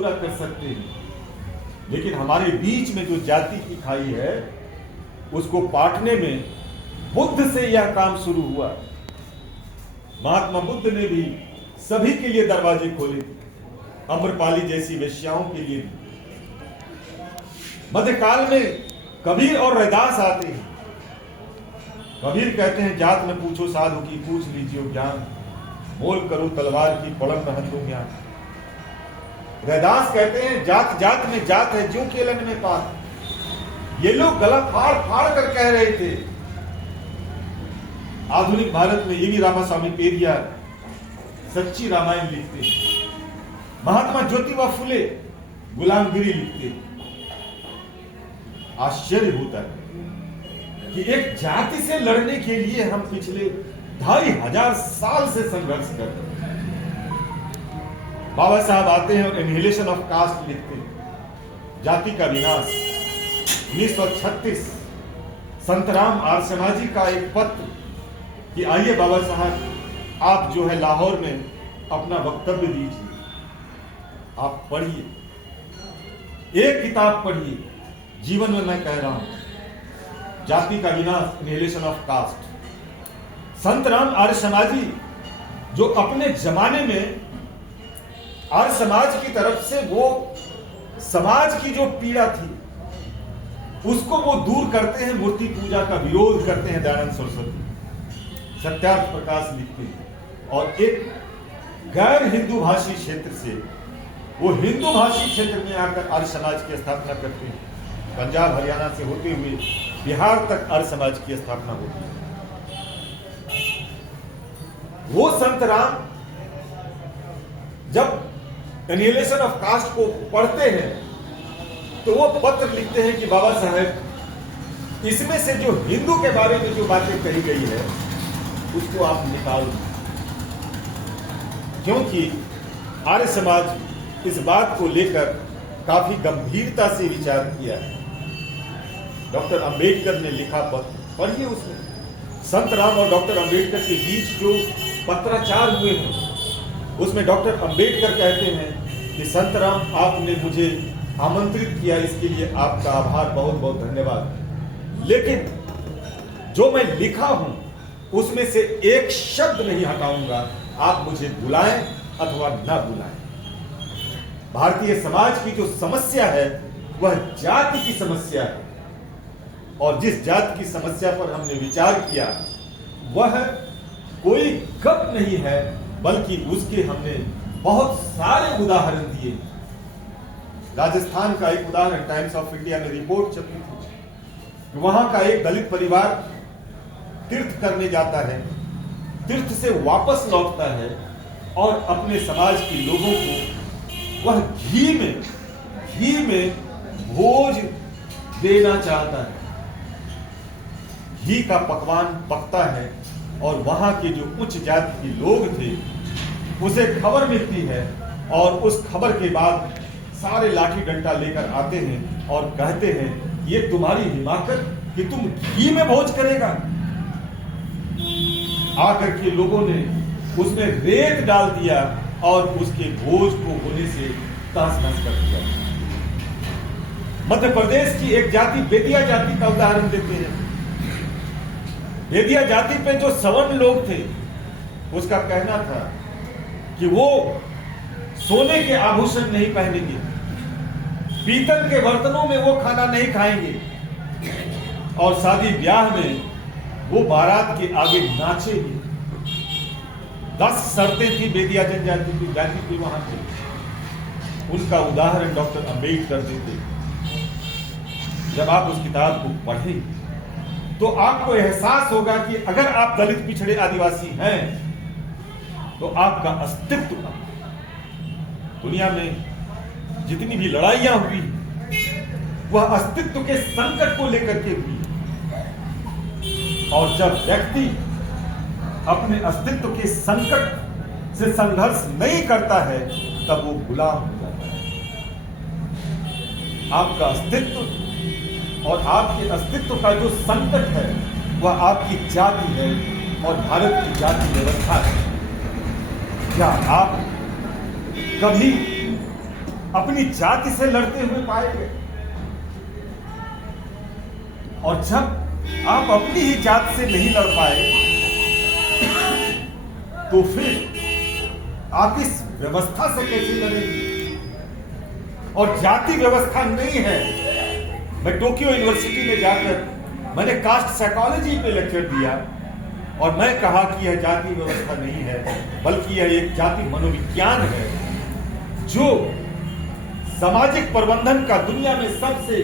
पूरा कर सकते हैं, लेकिन हमारे बीच में जो जाति की खाई है उसको पाटने में बुद्ध से यह काम शुरू हुआ। महात्मा बुद्ध ने भी सभी के लिए दरवाजे खोले, अम्रपाली जैसी वेश्याओं के लिए भी। मध्यकाल में कबीर और रैदास आते हैं। कबीर कहते हैं जात न पूछो साधु की, पूछ लीजिए ज्ञान, मोल करो तलवार की, पड़म रहन दो ज्ञान। रैदास कहते हैं जात जात में जात है, ज्यों केलन में पात। ये लोग गला फाड़ फाड़ कर कह रहे थे। आधुनिक भारत में ये भी रामास्वामी पेरियार सच्ची रामायण लिखते हैं। महात्मा ज्योतिबा फुले गुलामगिरी लिखते हैं। आश्चर्य होता है कि एक जाति से लड़ने के लिए हम पिछले 2500 साल से संघर्ष कर रहे हैं। बाबा साहब आते हैं और एनिहिलेशन ऑफ कास्ट लिखते हैं, जाति का विनाश। 1936 संतराम आर्यसमाजी का एक पत्र कि आइए बाबा साहब आप जो है लाहौर में अपना वक्तव्य दीजिए, आप पढ़िए, एक किताब पढ़िए, जीवन में मैं कह रहा हूं, जाति का विनाश, एनिहिलेशन ऑफ कास्ट। संतराम आर्यसमाजी जो अपने जमाने में आर्य समाज की तरफ से वो समाज की जो पीड़ा थी उसको वो दूर करते हैं, मूर्ति पूजा का विरोध करते हैं। दयानंद सरस्वती सत्यार्थ प्रकाश लिखते हैं और एक गैर हिंदू भाषी क्षेत्र से वो हिंदू भाषी क्षेत्र में आकर आर्य समाज की स्थापना करते हैं। पंजाब हरियाणा से होते हुए बिहार तक आर्य समाज की स्थापना होती है। वो संत राम जब एनिहिलेशन ऑफ कास्ट को पढ़ते हैं तो वो पत्र लिखते हैं कि बाबा साहब इसमें से जो हिंदू के बारे में जो बातें कही गई है उसको आप निकाल दो, क्योंकि आर्य समाज इस बात को लेकर काफी गंभीरता से विचार किया है। डॉक्टर अंबेडकर ने लिखा पत्र पढ़िए, उसमें संत राम और डॉक्टर अंबेडकर के बीच जो पत्राचार हुए हैं उसमें डॉक्टर अंबेडकर कहते हैं कि संत राम आपने मुझे आमंत्रित किया, इसके लिए आपका आभार, बहुत बहुत धन्यवाद, लेकिन जो मैं लिखा हूं उसमें से एक शब्द नहीं हटाऊंगा, आप मुझे बुलाएं अथवा ना बुलाएं। भारतीय समाज की जो समस्या है वह जाति की समस्या है, और जिस जाति की समस्या पर हमने विचार किया वह कोई गप नहीं है, बल्कि उसके हमने बहुत सारे उदाहरण दिए। राजस्थान का एक उदाहरण टाइम्स ऑफ इंडिया में रिपोर्ट छपी थी, वहां का एक दलित परिवार तीर्थ करने जाता है, तीर्थ से वापस लौटता है और अपने समाज के लोगों को वह घी में भोज देना चाहता है। घी का पकवान पकता है और वहां के जो उच्च जाति के लोग थे उसे खबर मिलती है, और उस खबर के बाद सारे लाठी डंडा लेकर आते हैं और कहते हैं ये तुम्हारी हिमाकत कि तुम घी में भोज करेगा। आकर के लोगों ने उसमें रेत डाल दिया और उसके भोज को होने से तहस-नहस कर दिया। मध्य प्रदेश की एक जाति बेदिया जाति का उदाहरण देते हैं। बेदिया जाति पे जो सवर्ण लोग थे उसका कहना था कि वो सोने के आभूषण नहीं पहनेंगे, पीतल के बर्तनों में वो खाना नहीं खाएंगे, और शादी ब्याह में वो बारात के आगे नाचेंगे। 10 शर्तें थी बेदिया जनजाति की जाति की वहां पे। उनका उदाहरण डॉक्टर अंबेडकर देते। जब आप उस किताब को पढ़ें तो आपको एहसास होगा कि अगर आप दलित पिछड़े आदिवासी हैं तो आपका अस्तित्व, दुनिया में जितनी भी लड़ाइयां हुई वह अस्तित्व के संकट को लेकर के हुई, और जब व्यक्ति अपने अस्तित्व के संकट से संघर्ष नहीं करता है तब वो गुलाम हो जाता है। आपका अस्तित्व और आपके अस्तित्व का जो संकट है वह आपकी जाति है और भारत की जाति व्यवस्था है। क्या आप कभी अपनी जाति से लड़ते हुए पाए गए। और जब आप अपनी ही जात से नहीं लड़ पाए तो फिर आप इस व्यवस्था से कैसे लड़ेंगे? और जाति व्यवस्था नहीं है। मैं टोक्यो यूनिवर्सिटी में जाकर मैंने कास्ट साइकोलॉजी पे लेक्चर दिया और मैं कहा कि यह जाति व्यवस्था नहीं है, बल्कि यह एक जाति मनोविज्ञान है जो सामाजिक प्रबंधन का दुनिया में सबसे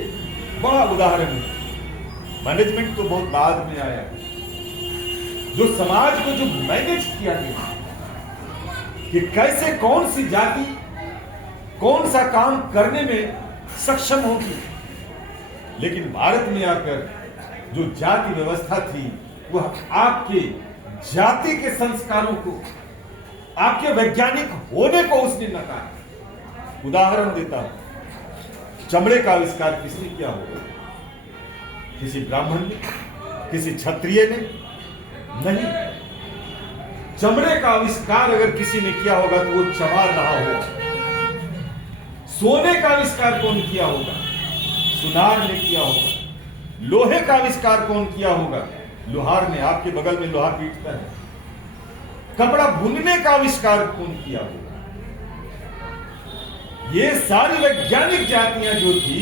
बड़ा उदाहरण है। मैनेजमेंट तो बहुत बाद में आया, जो समाज को जो मैनेज किया गया कि कैसे कौन सी जाति कौन सा काम करने में सक्षम होगी। लेकिन भारत में आकर जो जाति व्यवस्था थी वह आपके जाति के संस्कारों को, आपके वैज्ञानिक होने को उसने नकारा। उदाहरण देता हूं, चमड़े का आविष्कार किसने किया होगा? किसी ब्राह्मण ने, किसी क्षत्रिय ने नहीं। चमड़े का आविष्कार अगर किसी ने किया होगा तो वो चमार रहा होगा। सोने का आविष्कार कौन किया होगा? सुनार ने किया होगा। लोहे का आविष्कार कौन किया होगा? लोहार ने। आपके बगल में लोहा पीटता है। कपड़ा बुनने का आविष्कार कौन किया होगा? ये सारी वैज्ञानिक जातियां जो थी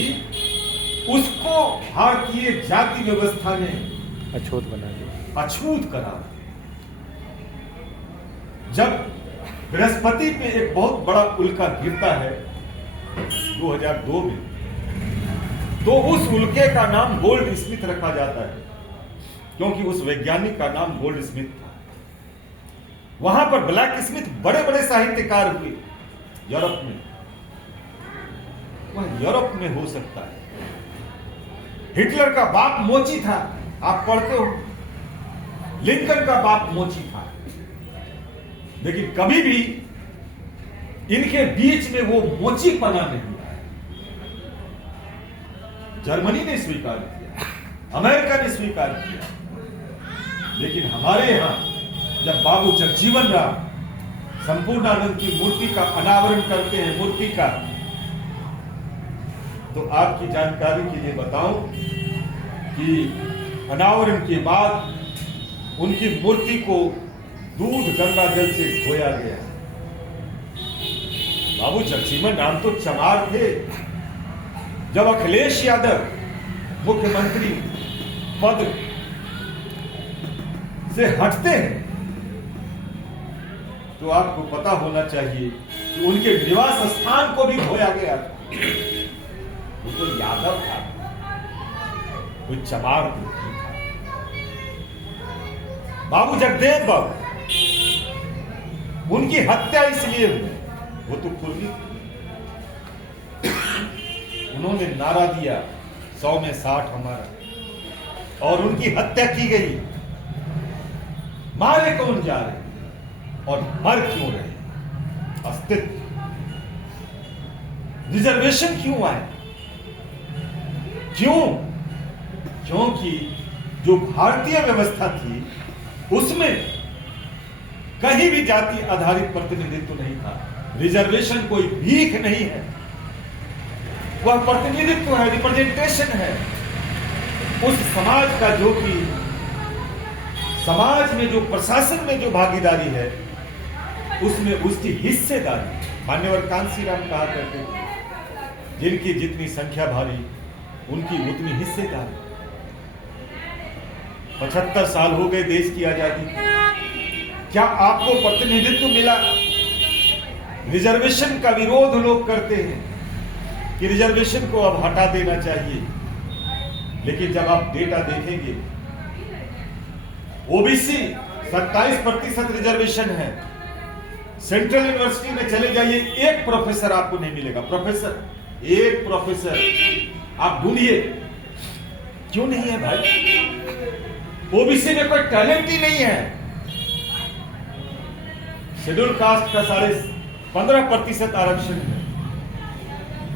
उसको भारतीय जाति व्यवस्था ने अछूत बना दिया, अछूत करा। जब बृहस्पति पे एक बहुत बड़ा उल्का गिरता है 2002 में, तो उस उल्के का नाम गोल्ड स्मिथ रखा जाता है, क्योंकि उस वैज्ञानिक का नाम गोल्ड स्मिथ था। वहां पर ब्लैक स्मिथ बड़े बड़े साहित्यकार हुए यूरोप में। वह यूरोप में हो सकता है। हिटलर का बाप मोची था, आप पढ़ते हो। लिंकन का बाप मोची था, लेकिन कभी भी इनके बीच में वो मोचीपना नहीं आया। जर्मनी ने स्वीकार किया, अमेरिका ने स्वीकार किया, लेकिन हमारे यहां जब बाबू जगजीवन राम संपूर्णानंद की मूर्ति का अनावरण करते हैं, मूर्ति का, तो आपकी जानकारी के लिए बताऊं कि अनावरण के बाद उनकी मूर्ति को दूध गंगा जल से धोया गया। बाबू जगजीवन राम तो चमार थे। जब अखिलेश यादव मुख्यमंत्री पद से हटते हैं तो आपको पता होना चाहिए कि उनके निवास स्थान को भी धोया गया। वो तो यादव था, वो चमार था। बाबू जगदेव बाबू, उनकी हत्या इसलिए हुई, वो तो कुर्मी थे। उन्होंने नारा दिया 100 में 60 हमारा, और उनकी हत्या की गई। मारे कौन जा रहे और मर क्यों रहे? अस्तित्व, रिजर्वेशन क्यों आए? क्यों? क्योंकि जो भारतीय व्यवस्था थी उसमें कहीं भी जाति आधारित प्रतिनिधित्व नहीं था। रिजर्वेशन कोई भीख नहीं है, वह प्रतिनिधित्व है, रिप्रेजेंटेशन है उस समाज का, जो कि समाज में जो प्रशासन में जो भागीदारी है उसमें उसकी हिस्सेदारी। मान्यवर कांसीराम कहा करते थे, जिनकी जितनी संख्या भारी उनकी उतनी हिस्सेदारी। 75 साल हो गए देश की आजादी को, क्या आपको प्रतिनिधित्व मिला? रिजर्वेशन का विरोध लोग करते हैं कि रिजर्वेशन को अब हटा देना चाहिए, लेकिन जब आप डेटा देखेंगे ओबीसी 27% रिजर्वेशन है। सेंट्रल यूनिवर्सिटी में चले जाइए, एक प्रोफेसर आपको नहीं मिलेगा। प्रोफेसर, एक प्रोफेसर आप ढूंढिए, क्यों नहीं है भाई? ओबीसी में कोई टैलेंट ही नहीं है। शेड्यूल कास्ट का 15.5% आरक्षण है,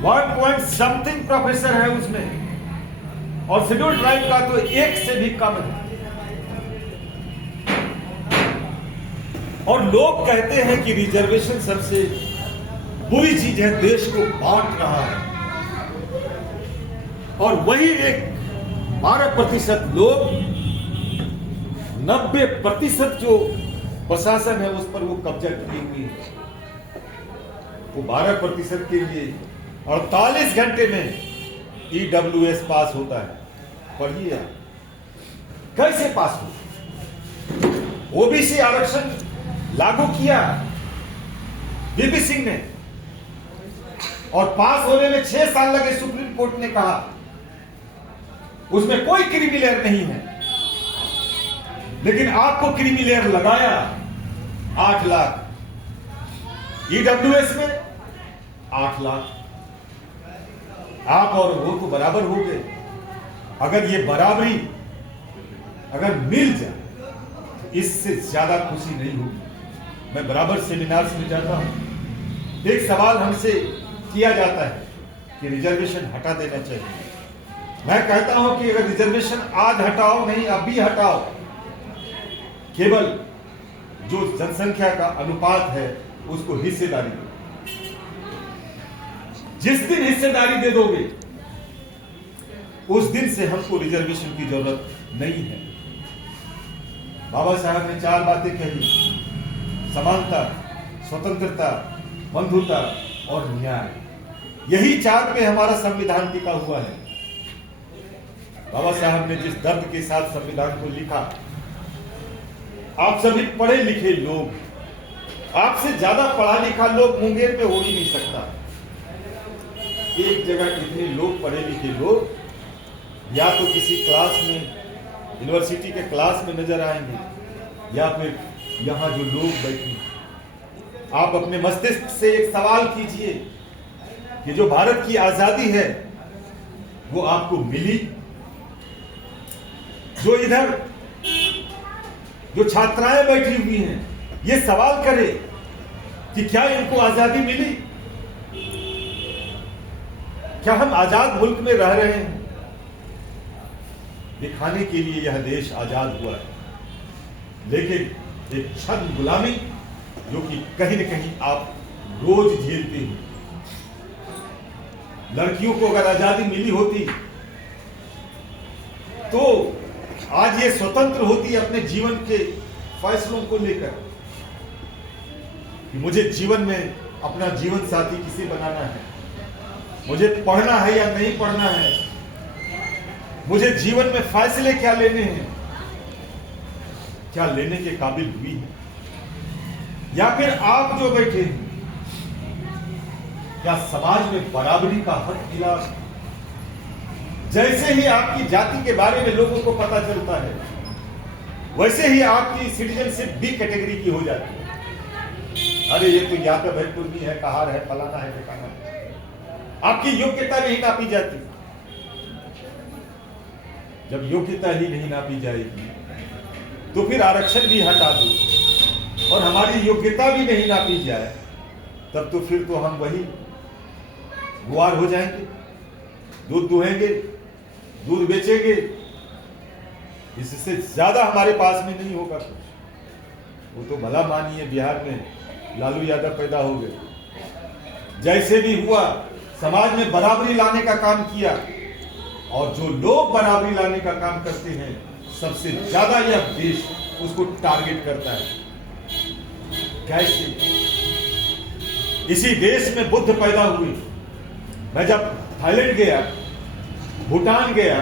1 पॉइंट समथिंग प्रोफेसर है उसमें, और शेड्यूल ट्राइब का तो 1 से भी कम है। और लोग कहते हैं कि रिजर्वेशन सबसे बुरी चीज है, देश को बांट रहा है। और वही एक 12% लोग 90% जो प्रशासन है उस पर वो कब्जा किए हुए हैं। वो 12% के लिए 48 घंटे में EWS पास होता है। पढ़िए आप कैसे पास हो। ओबीसी आरक्षण लागू किया वीपी सिंह ने, और पास होने में 6 साल लगे। सुप्रीम कोर्ट ने कहा उसमें कोई क्रीमी लेयर नहीं है, लेकिन आपको क्रीमी लेयर लगाया 8 लाख, EWS में 8 लाख। आप और वो तो बराबर हो गए। अगर ये बराबरी अगर मिल जाए तो इससे ज्यादा खुशी नहीं होगी। मैं बराबर सेमिनार्स में जाता हूं, एक सवाल हमसे किया जाता है कि रिजर्वेशन हटा देना चाहिए। मैं कहता हूं कि अगर रिजर्वेशन आज हटाओ नहीं, अभी हटाओ, केवल जो जनसंख्या का अनुपात है उसको हिस्सेदारी दो। जिस दिन हिस्सेदारी दे दोगे उस दिन से हमको रिजर्वेशन की जरूरत नहीं है। बाबा साहब ने 4 बातें कही: समानता, स्वतंत्रता, बंधुता और न्याय। यही 4 पे हमारा संविधान टिका हुआ है। बाबा साहब ने जिस दर्द के साथ संविधान को लिखा, आप सभी पढ़े लिखे लोग, आपसे ज्यादा पढ़ा लिखा लोग मुंगेर में हो ही नहीं सकता। एक जगह इतने लोग पढ़े लिखे लोग या तो किसी क्लास में, यूनिवर्सिटी के क्लास में नजर आएंगे, या फिर यहां जो लोग बैठे। आप अपने मस्तिष्क से एक सवाल कीजिए कि जो भारत की आजादी है वो आपको मिली? जो इधर जो छात्राएं बैठी हुई हैं, ये सवाल करें कि क्या इनको आजादी मिली? क्या हम आजाद मुल्क में रह रहे हैं? दिखाने के लिए यह देश आजाद हुआ है, लेकिन एक छद्म गुलामी जो कि कहीं न कहीं आप रोज झेलते हो। लड़कियों को अगर आजादी मिली होती तो आज ये स्वतंत्र होती अपने जीवन के फैसलों को लेकर कि मुझे जीवन में अपना जीवन साथी किसे बनाना है, मुझे पढ़ना है या नहीं पढ़ना है, मुझे जीवन में फैसले क्या लेने हैं, क्या लेने के काबिल हुई है? या फिर आप जो बैठे हैं, क्या समाज में बराबरी का हक मिला? जैसे ही आपकी जाति के बारे में लोगों को पता चलता है, वैसे ही आपकी सिटीजनशिप बी कैटेगरी की हो जाती है। अरे ये तो यहाँ पे भैरपुरी है, कहार है, फलाना है, ठिकाना है। आपकी योग्यता नहीं नापी जाती। जब योग्यता ही नहीं नापी जाएगी तो फिर आरक्षण भी हटा दो और हमारी योग्यता भी नहीं नापी जाए, तब तो फिर तो हम वही गुआर हो जाएंगे, दूध दुहेंगे, दूध बेचेंगे। इससे ज्यादा हमारे पास में नहीं होगा कुछ। वो तो भला मानिए बिहार में लालू यादव पैदा हो गए, जैसे भी हुआ समाज में बराबरी लाने का काम किया, और जो लोग बराबरी लाने का काम करते हैं सबसे ज्यादा यह देश उसको टारगेट करता है। कैसे? इसी देश में बुद्ध पैदा हुए। मैं जब थाईलैंड गया, भूटान गया,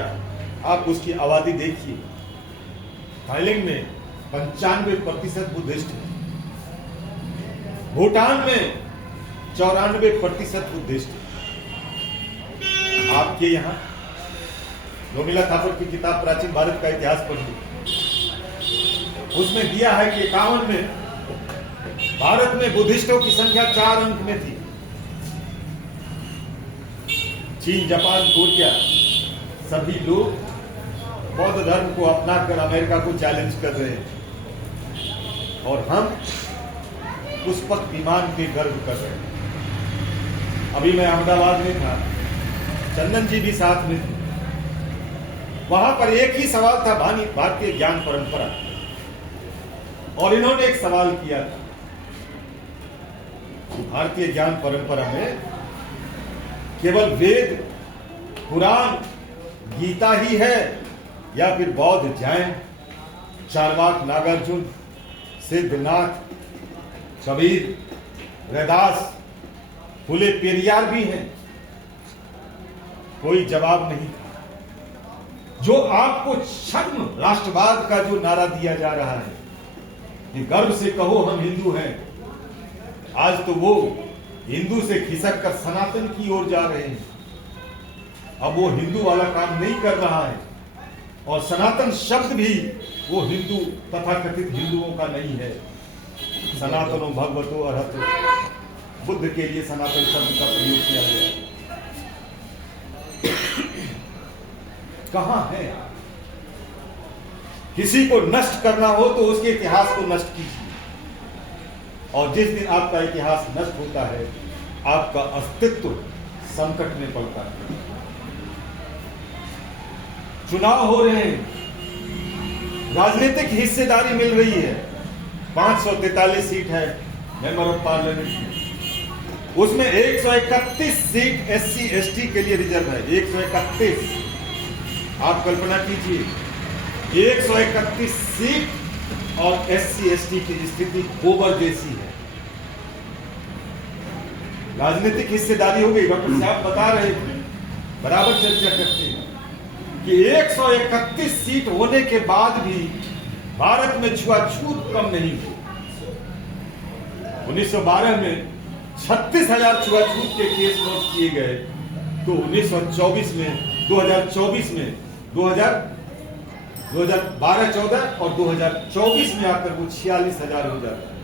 आप उसकी आबादी देखिए। थाईलैंड में 95% बुद्धिस्ट है, भूटान में 94% बुद्धिस्ट है। आपके यहां रोमिला थापर की किताब प्राचीन भारत का इतिहास पढ़िए, उसमें दिया है कि 51 में भारत में बुद्धिस्टों की संख्या 4 अंक में थी। चीन, जापान, कोरिया सभी लोग बौद्ध धर्म को अपनाकर अमेरिका को चैलेंज कर रहे हैं, और हम पुष्पक विमान पे गर्व कर रहे हैं। अभी मैं अहमदाबाद में था, चंदन जी भी साथ में थे। वहां पर एक ही सवाल था, भारतीय ज्ञान परंपरा, और इन्होंने एक सवाल किया था भारतीय ज्ञान परंपरा में केवल वेद, पुराण, गीता ही है या फिर बौद्ध, जैन, चार्वाक, नागार्जुन, सिद्धनाथ, कबीर, रैदास, फुले पेरियार भी हैं? कोई जवाब नहीं था। जो आपको छद्म राष्ट्रवाद का जो नारा दिया जा रहा है कि गर्व से कहो हम हिंदू हैं, आज तो वो हिंदू से खिसक कर सनातन की ओर जा रहे हैं। अब वो हिंदू वाला काम नहीं कर रहा है और सनातन शब्द भी वो हिंदू तथाकथित हिंदुओं का नहीं है। सनातनो भगवतो अर्हतो, बुद्ध के लिए सनातन शब्द का प्रयोग किया गया है। कहां है आप? किसी को नष्ट करना हो तो उसके इतिहास को नष्ट कीजिए, और जिस दिन आपका इतिहास नष्ट होता है आपका अस्तित्व संकट में पड़ता है। चुनाव हो रहे हैं, राजनीतिक हिस्सेदारी मिल रही है। 543 सीट है मेंबर ऑफ पार्लियामेंट में, उसमें 131 सीट एससी एसटी के लिए रिजर्व है। 131, आप कल्पना कीजिए 131 सीट और एससी एसटी की स्थिति गोबर जैसी है। राजनीतिक हिस्सेदारी हो गई। डॉक्टर साहब बता रहे थे, बराबर चर्चा करते हैं कि 131 सीट होने के बाद भी भारत में छुआछूत कम नहीं हुई। 1912 में 36,000 छुआछूत के केस नोट किए गए, तो 1924 में 2024 में 2012-14 और 2024 में आकर वो 46,000 हो जाता है।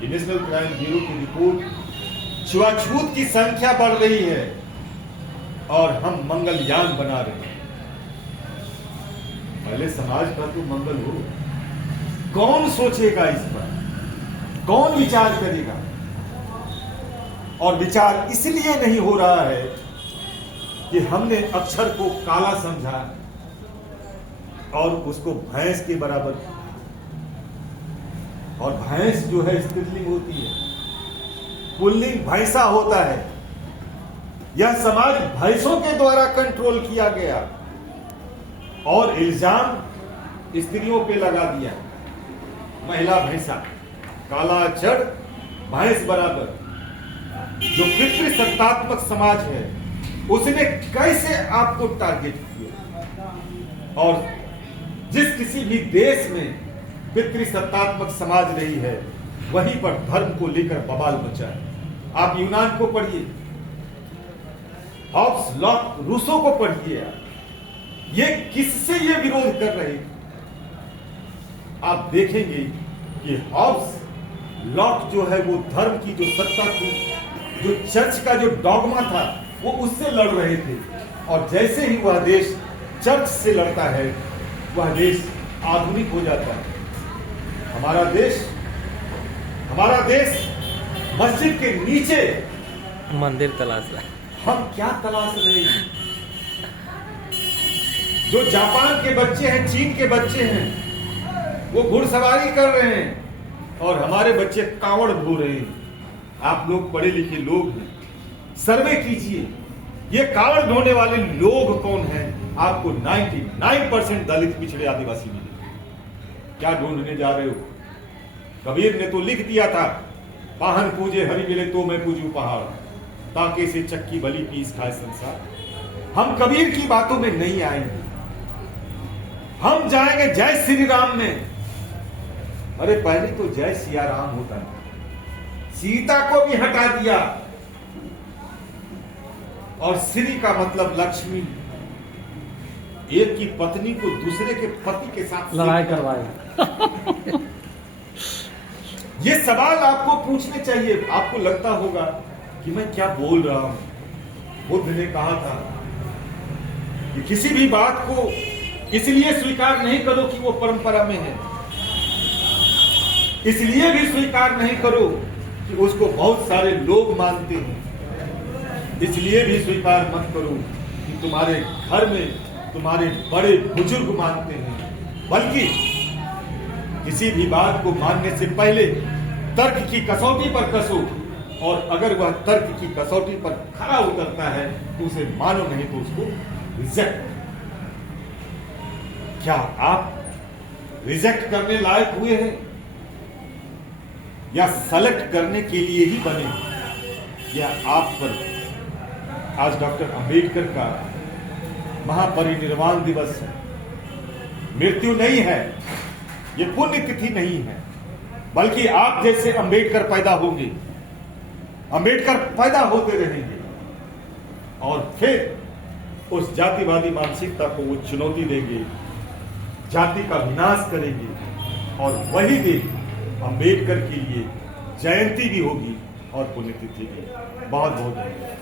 ये नेशनल क्राइम ब्यूरो की रिपोर्ट, छुआछूत की संख्या बढ़ रही है और हम मंगलयान बना रहे हैं। पहले समाज का तो मंगल हो। कौन सोचेगा इस पर? कौन विचार करेगा? और विचार इसलिए नहीं हो रहा है कि हमने अक्षर को काला समझा और उसको भैंस के बराबर किया। और भैंस जो है स्त्रीलिंग होती है, पुल्लिंग भैंसा होता है। यह समाज भैंसों के द्वारा कंट्रोल किया गया और इल्जाम स्त्रियों पे लगा दिया। महिला भैंसा, काला अक्षर भैंस बराबर। जो पितृसत्तात्मक समाज है उसने कैसे आपको टारगेट किया? और जिस किसी भी देश में पितृसत्तात्मक समाज रही है वहीं पर धर्म को लेकर बवाल मचा है। आप यूनान को पढ़िए, हॉब्स, लॉक, रूसो को पढ़िए। ये किससे ये विरोध कर रहे? आप देखेंगे कि हॉब्स, लॉक जो है वो धर्म की जो सत्ता थी, जो चर्च का जो डॉगमा था, वो उससे लड़ रहे थे। और जैसे ही वह देश चर्च से लड़ता है वह देश आधुनिक हो जाता है। हमारा देश मस्जिद के नीचे मंदिर तलाश रहा है। हम क्या तलाश रहे हैं? जो जापान के बच्चे हैं, चीन के बच्चे हैं, वो घुड़सवारी कर रहे हैं और हमारे बच्चे कावड़ ढो रहे हैं। आप लोग पढ़े लिखे लोग हैं, सर्वे कीजिए, ये कावड़ ढोने वाले लोग कौन हैं? आपको 99% दलित, पिछड़े, आदिवासी मिले। क्या ढूंढने जा रहे हो? कबीर ने तो लिख दिया था, पाहन पूजे हरि मिले तो मैं पूजू पहाड़, ताके से चक्की बली पीस खाए संसार। हम कबीर की बातों में नहीं आएंगे, हम जाएंगे जय श्री राम में। अरे पहले तो जय सिया राम होता है, सीता को भी हटा दिया और श्री का मतलब लक्ष्मी। एक की पत्नी को दूसरे के पति के साथ लड़ाई करवाए। ये सवाल आपको पूछने चाहिए। आपको लगता होगा कि मैं क्या बोल रहा हूं। बुद्ध ने कहा था कि किसी भी बात को इसलिए स्वीकार नहीं करो कि वो परंपरा में है, इसलिए भी स्वीकार नहीं करो कि उसको बहुत सारे लोग मानते हैं, इसलिए भी स्वीकार मत करो कि तुम्हारे घर में तुम्हारे बड़े बुजुर्ग मानते हैं। बल्कि किसी भी बात को मानने से पहले तर्क की कसौटी पर कसो, और अगर वह तर्क की कसौटी पर खरा उतरता है तो उसे मानो, नहीं तो उसको रिजेक्ट। क्या आप रिजेक्ट करने लायक हुए हैं या सेलेक्ट करने के लिए ही बने हैं? या आप पर आज डॉक्टर अंबेडकर का महापरिनिर्वाण दिवस है, मृत्यु नहीं है, ये पुण्यतिथि नहीं है, बल्कि आप जैसे अंबेडकर पैदा होंगे, अंबेडकर पैदा होते रहेंगे और फिर उस जातिवादी मानसिकता को वो चुनौती देंगे, जाति का विनाश करेंगे, और वही दिन अंबेडकर के लिए जयंती भी होगी और पुण्यतिथि भी। बहुत बहुत धन्यवाद।